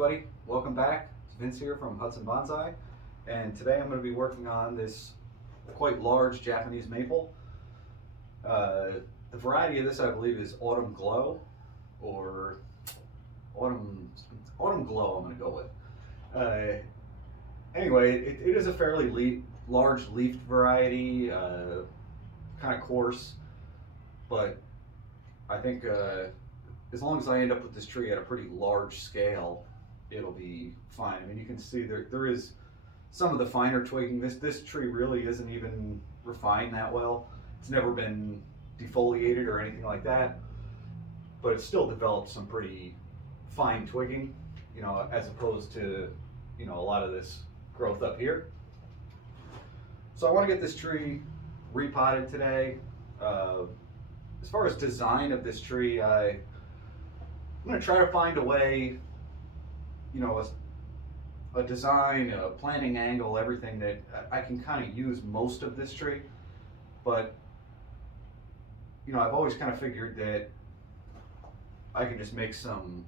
everybody, welcome back. It's Vince here from Hudson Bonsai, and today I'm going to be working on this quite large Japanese maple. The variety of this, I believe, is Autumn Glow, or Autumn Glow. I'm going to go with. Anyway, it is a fairly large leafed variety, kind of coarse, but I think as long as I end up with this tree at a pretty large scale, it'll be fine. I mean, you can see there is some of the finer twigging. This tree really isn't even refined that well. It's never been defoliated or anything like that, but it's still developed some pretty fine twigging, as opposed to, a lot of this growth up here. So I want to get this tree repotted today. As far as design of this tree, I'm going to try to find a way, a design, a planting angle, everything that I can kind of use most of this tree. But, I've always kind of figured that I can just make some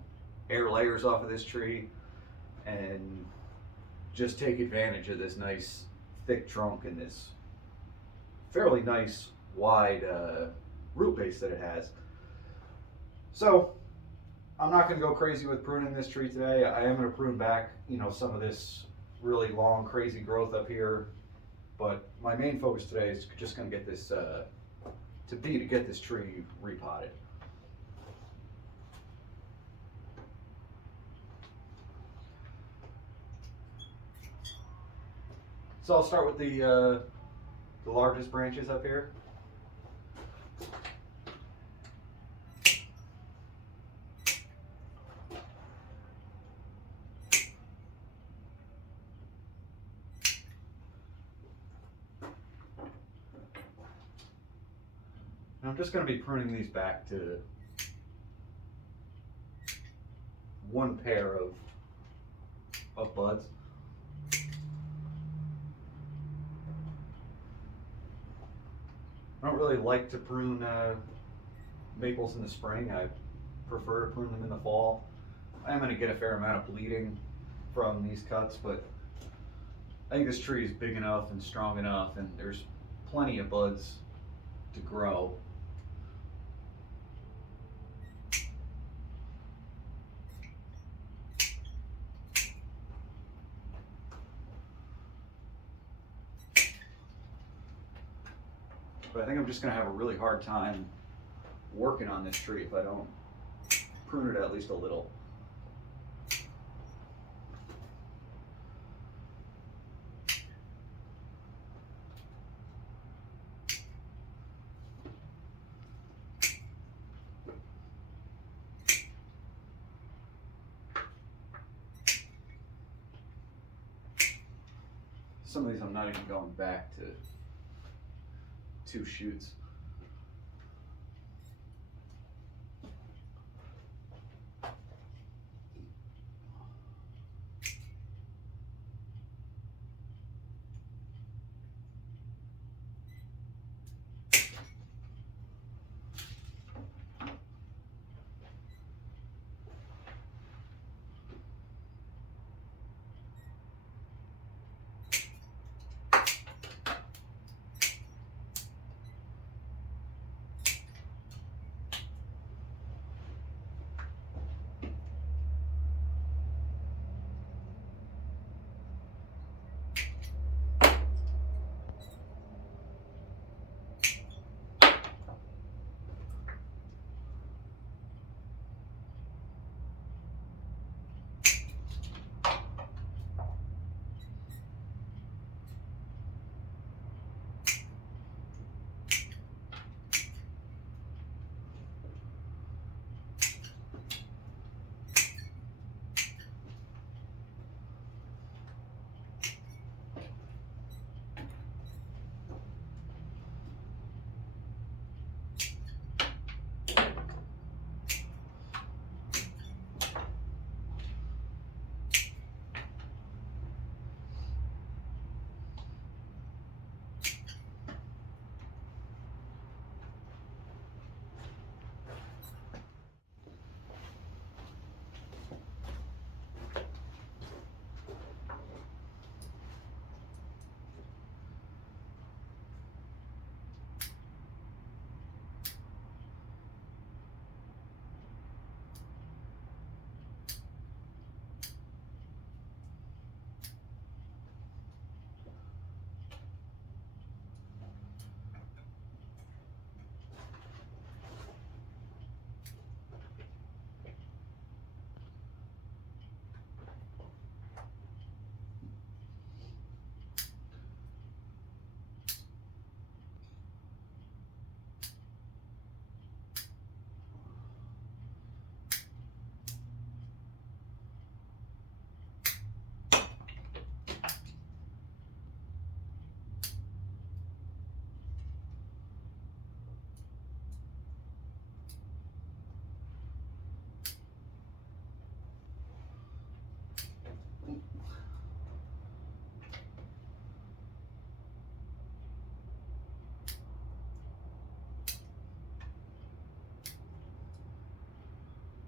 air layers off of this tree and just take advantage of this nice thick trunk and this fairly nice wide root base that it has. So I'm not going to go crazy with pruning this tree today. I am going to prune back, some of this really long, crazy growth up here. But my main focus today is just going to get this, to get this tree repotted. So I'll start with the largest branches up here. I'm just going to be pruning these back to one pair of buds. I don't really like to prune maples in the spring. I prefer to prune them in the fall. I am going to get a fair amount of bleeding from these cuts, but I think this tree is big enough and strong enough, and there's plenty of buds to grow. But I think I'm just going to have a really hard time working on this tree if I don't prune it at least a little. Some of these I'm not even going back to two shoots.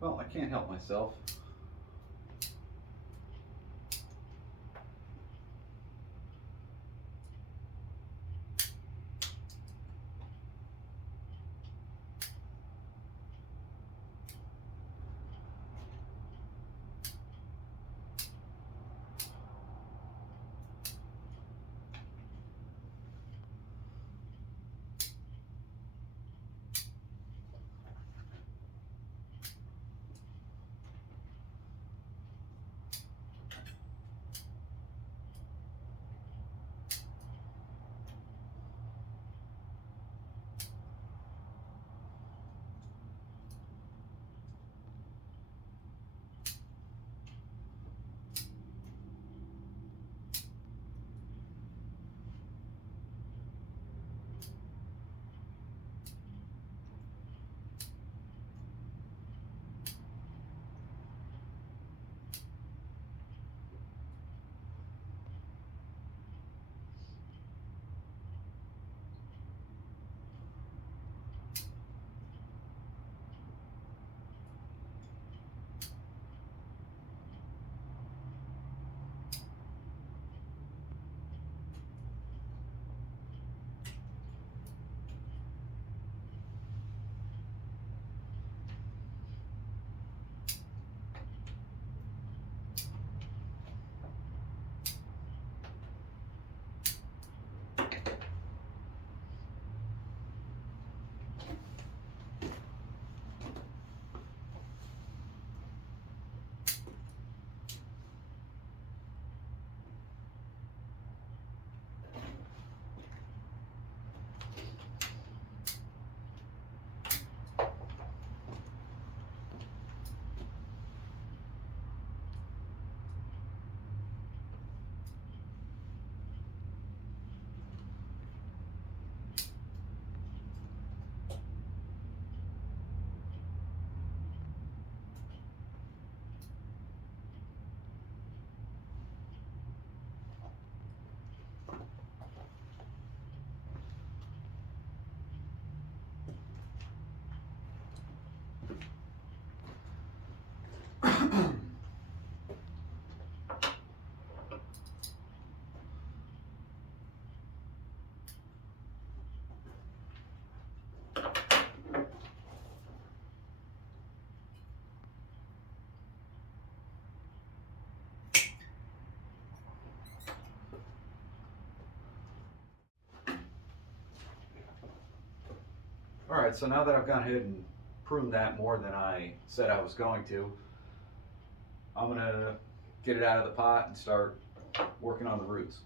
Well, I can't help myself. All right, so now that I've gone ahead and pruned that more than I said I was going to, I'm gonna get it out of the pot and start working on the roots.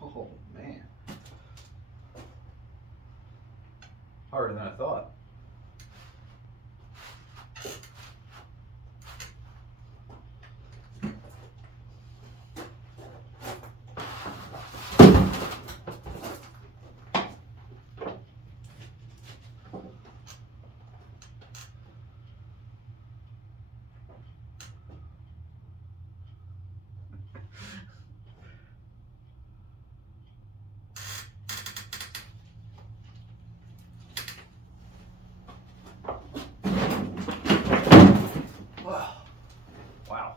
Oh man, harder than I thought. Wow.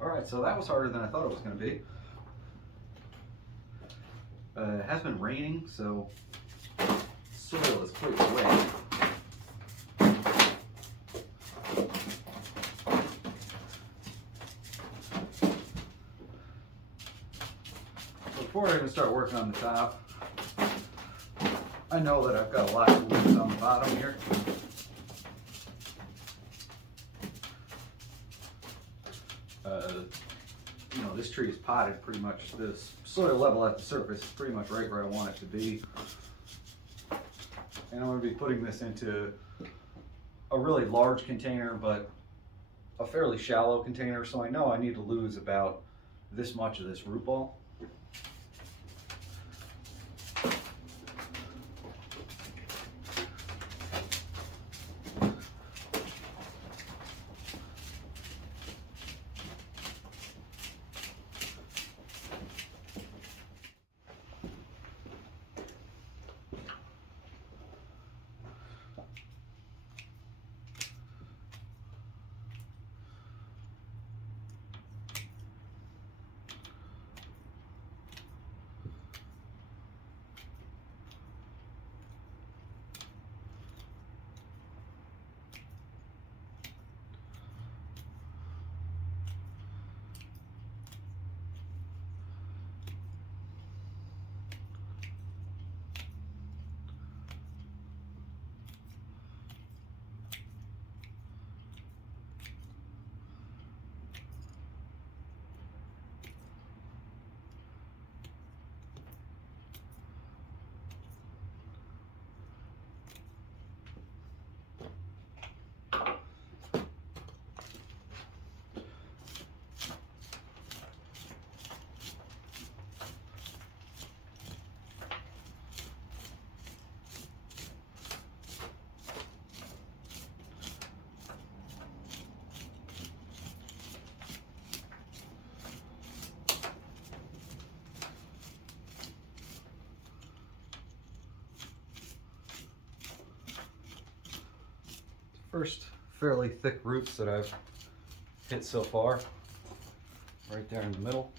All right, so that was harder than I thought it was going to be. It has been raining, so soil is pretty wet. before I even start working on the top, I know that I've got a lot of leaves on the bottom here. You know, this tree is potted pretty much. This soil level at the surface is pretty much right where I want it to be. And I'm going to be putting this into a really large container, but a fairly shallow container, so I know I need to lose about this much of this root ball. First fairly thick roots that I've hit so far, right there in the middle.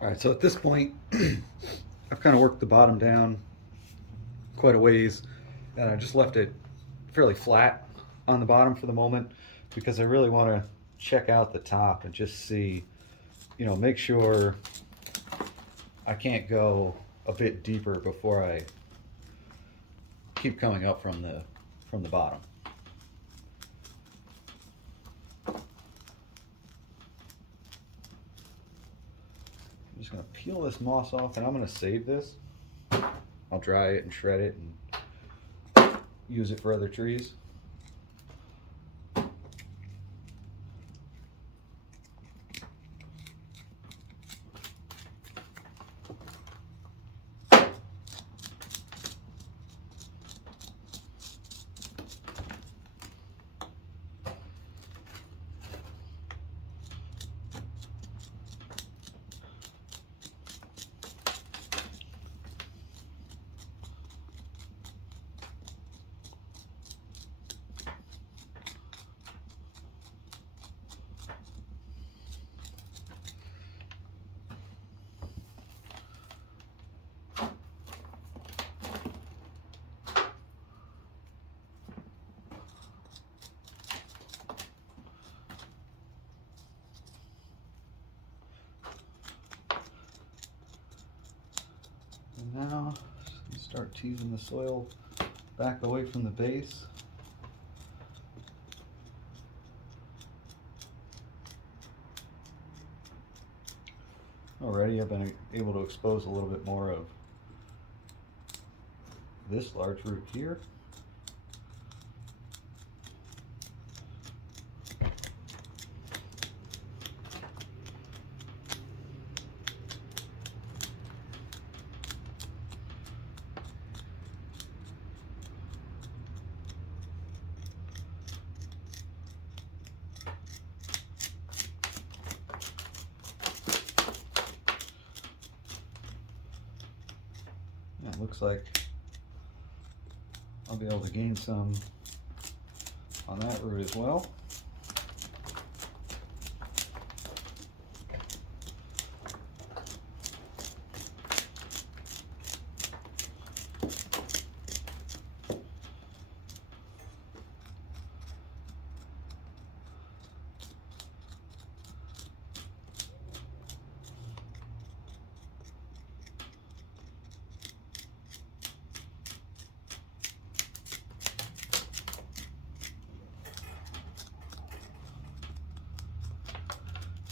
All right, so at this point, I've kind of worked the bottom down quite a ways, and I just left it fairly flat on the bottom for the moment because I really want to check out the top and just see, you know, make sure I can't go a bit deeper before I keep coming up from the bottom. I'm just going to peel this moss off, and I'm going to save this. I'll dry it and shred it and use it for other trees. And now start teasing the soil back away from the base. Already I've been able to expose a little bit more of this large root here. It looks like I'll be able to gain some on that root as well.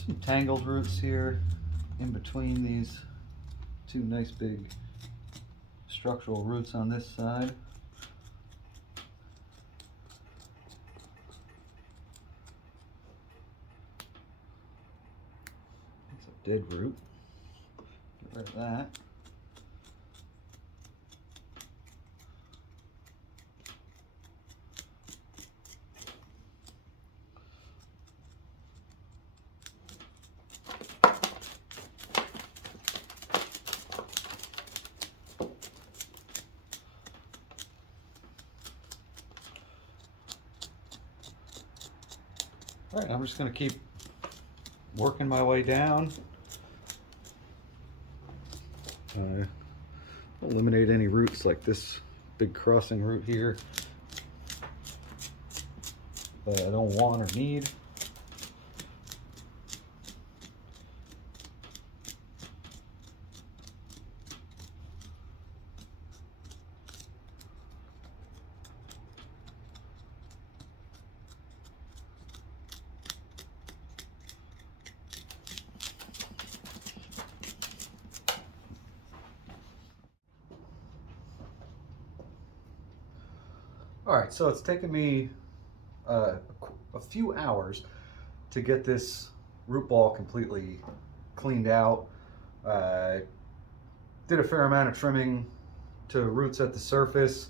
Some tangled roots here in between these two nice big structural roots on this side. That's a dead root. Get rid of that. All right, I'm just going to keep working my way down. Eliminate any roots like this big crossing root here that I don't want or need. All right, so it's taken me a few hours to get this root ball completely cleaned out. Did a fair amount of trimming to roots at the surface.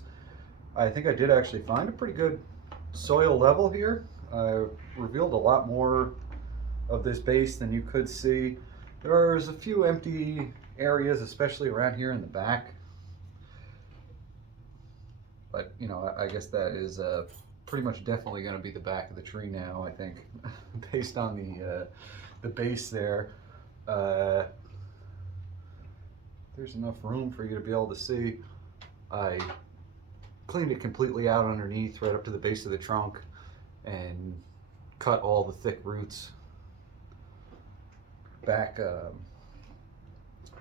I think I did actually find a pretty good soil level here. Revealed a lot more of this base than you could see. There's a few empty areas, especially around here in the back. But, you know, I guess that is pretty much definitely going to be the back of the tree now, I think, based on the base there. There's enough room for you to be able to see. I cleaned it completely out underneath, right up to the base of the trunk, and cut all the thick roots back,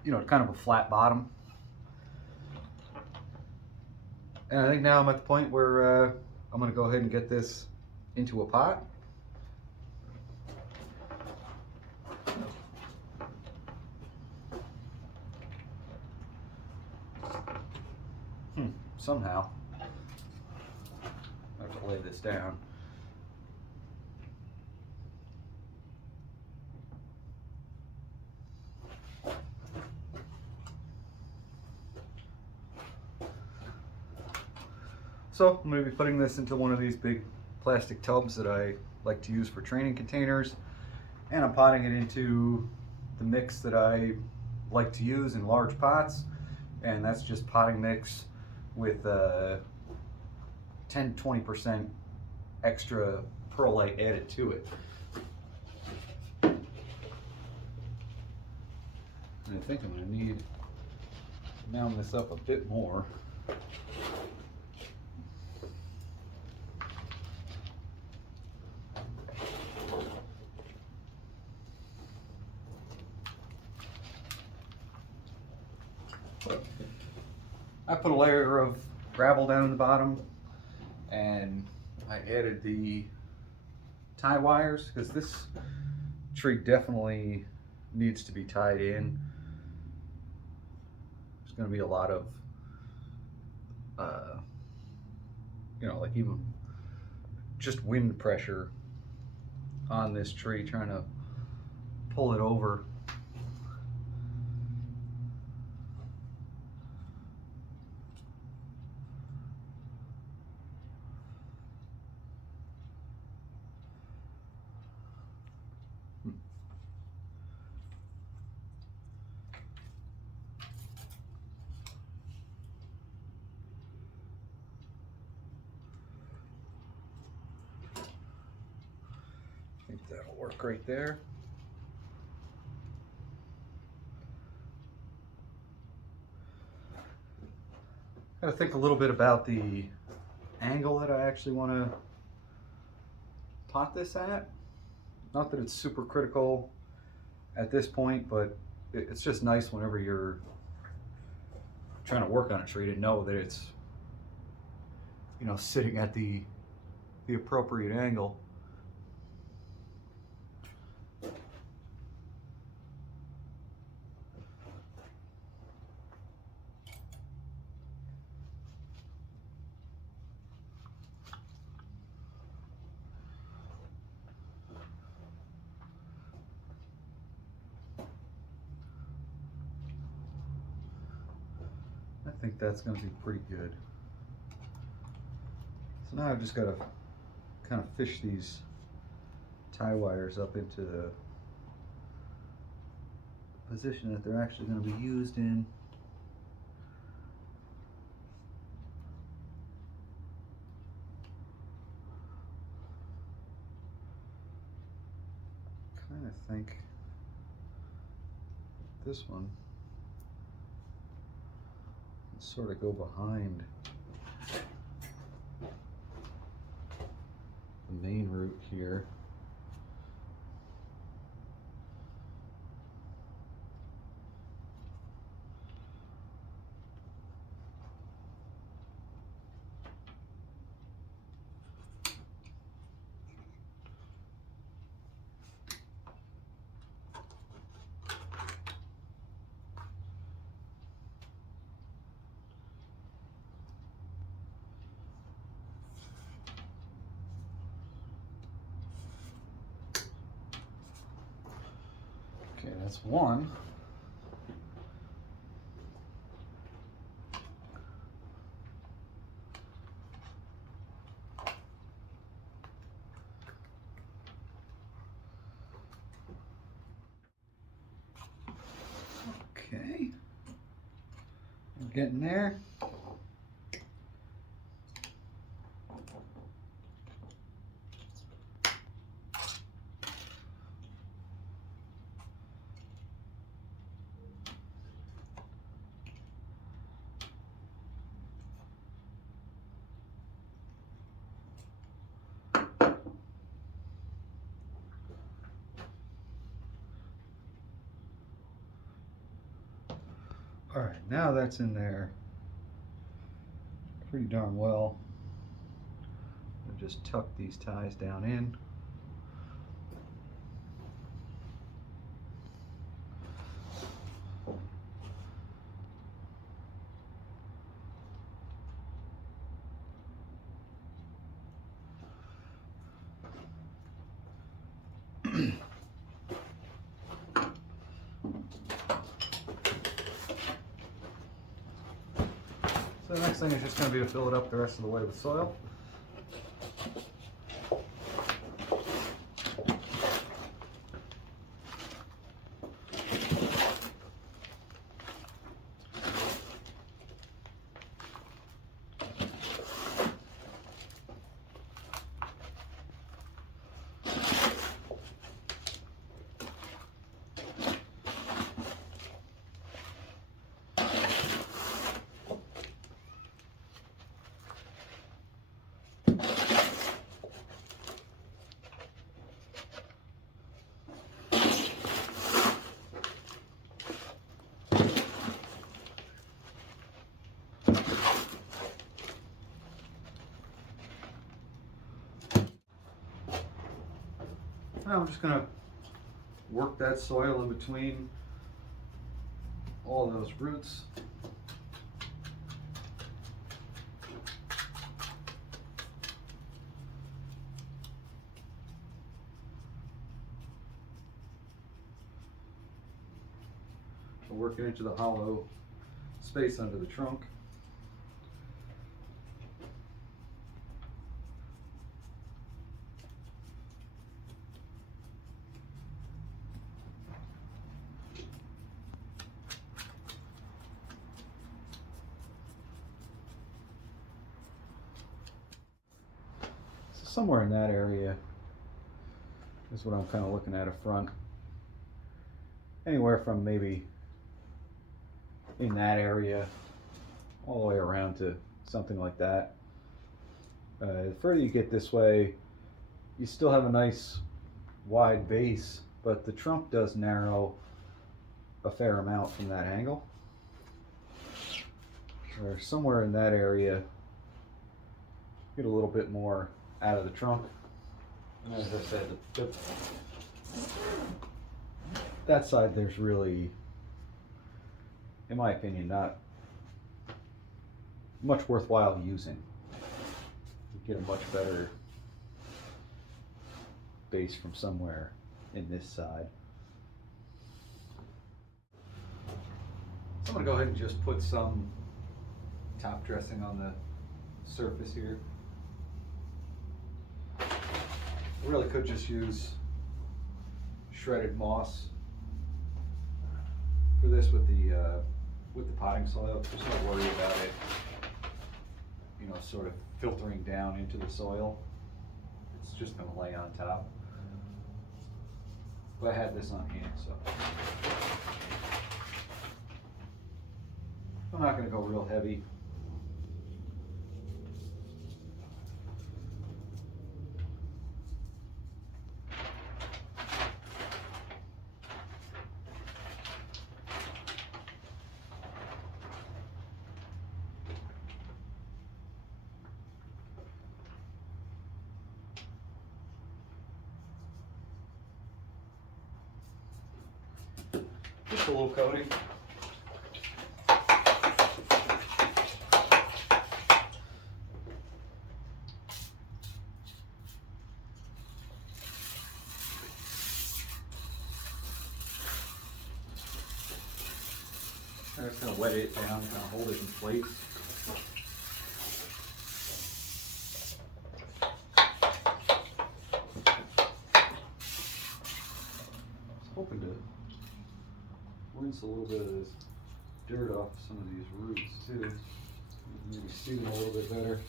you know, kind of a flat bottom. And I think now I'm at the point where I'm going to go ahead and get this into a pot. Somehow I have to lay this down. So I'm going to be putting this into one of these big plastic tubs that I like to use for training containers, and I'm potting it into the mix that I like to use in large pots, and that's just potting mix with 10-20% extra perlite added to it. And I think I'm going to need to mound this up a bit more. I put a layer of gravel down in the bottom, and I added the tie wires because this tree definitely needs to be tied in. There's going to be a lot of, you know, like even just wind pressure on this tree trying to pull it over. I think that'll work right there. Got to think a little bit about the angle that I actually want to pot this at. Not that it's super critical at this point, but it's just nice whenever you're trying to work on a tree to know that it's, you know, sitting at the appropriate angle. think that's going to be pretty good. So now I've just got to kind of fish these tie wires up into the position that they're actually going to be used in. Kind of think this one can sort of go behind the main root here. Okay, that's one. Okay, we're getting there. All right, now that's in there pretty darn well. I'll just tuck these ties down in. So the next thing is just going to be to fill it up the rest of the way with soil. Now I'm just going to work that soil in between all of those roots. I'll work it into the hollow space under the trunk. Somewhere in that area is what I'm kind of looking at up front. Anywhere from maybe in that area all the way around to something like that. The further you get this way, you still have a nice wide base, but the trunk does narrow a fair amount from that angle. Or somewhere in that area, get a little bit more out of the trunk. And as I said, that side there's really, in my opinion, not much worthwhile using. You get a much better base from somewhere in this side. So I'm going to go ahead and just put some top dressing on the surface here. I really could just use shredded moss for this with the potting soil. Just don't worry about it, you know, sort of filtering down into the soil. It's just going to lay on top. But I had this on hand, so I'm not going to go real heavy. Just a little coating. I'm just going to wet it down, kind of hold it in place. I was hoping to rinse a little bit of this dirt off some of these roots too. Maybe see them a little bit better.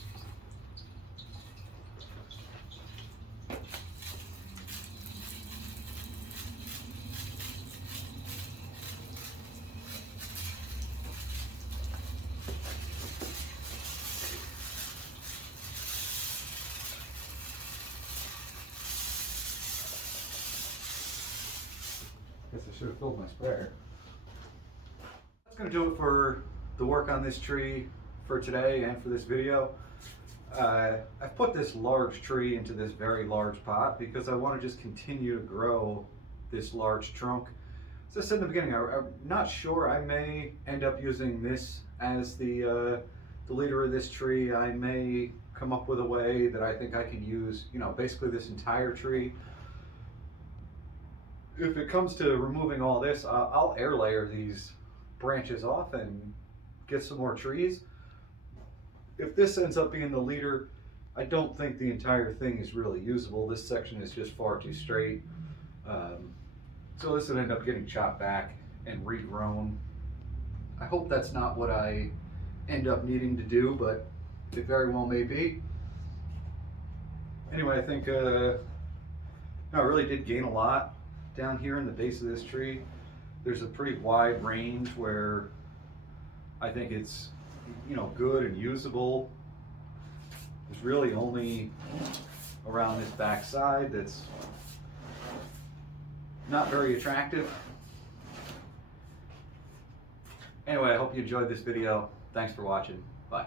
Guess I should have filled my sprayer. That's going to do it for the work on this tree for today and for this video. I've put this large tree into this very large pot because I want to just continue to grow this large trunk. As I said in the beginning, I'm not sure. I may end up using this as the leader of this tree. I may come up with a way that I think I can use, you know, basically this entire tree. If it comes to removing all this, I'll air layer these branches off and get some more trees. If this ends up being the leader, I don't think the entire thing is really usable. This section is just far too straight. So this would end up getting chopped back and regrown. I hope that's not what I end up needing to do, but it very well may be. Anyway, I think I really did gain a lot down here in the base of this tree. There's a pretty wide range where I think it's, you know, good and usable. There's really only around this back side that's not very attractive. Anyway, I hope you enjoyed this video. Thanks for watching. Bye.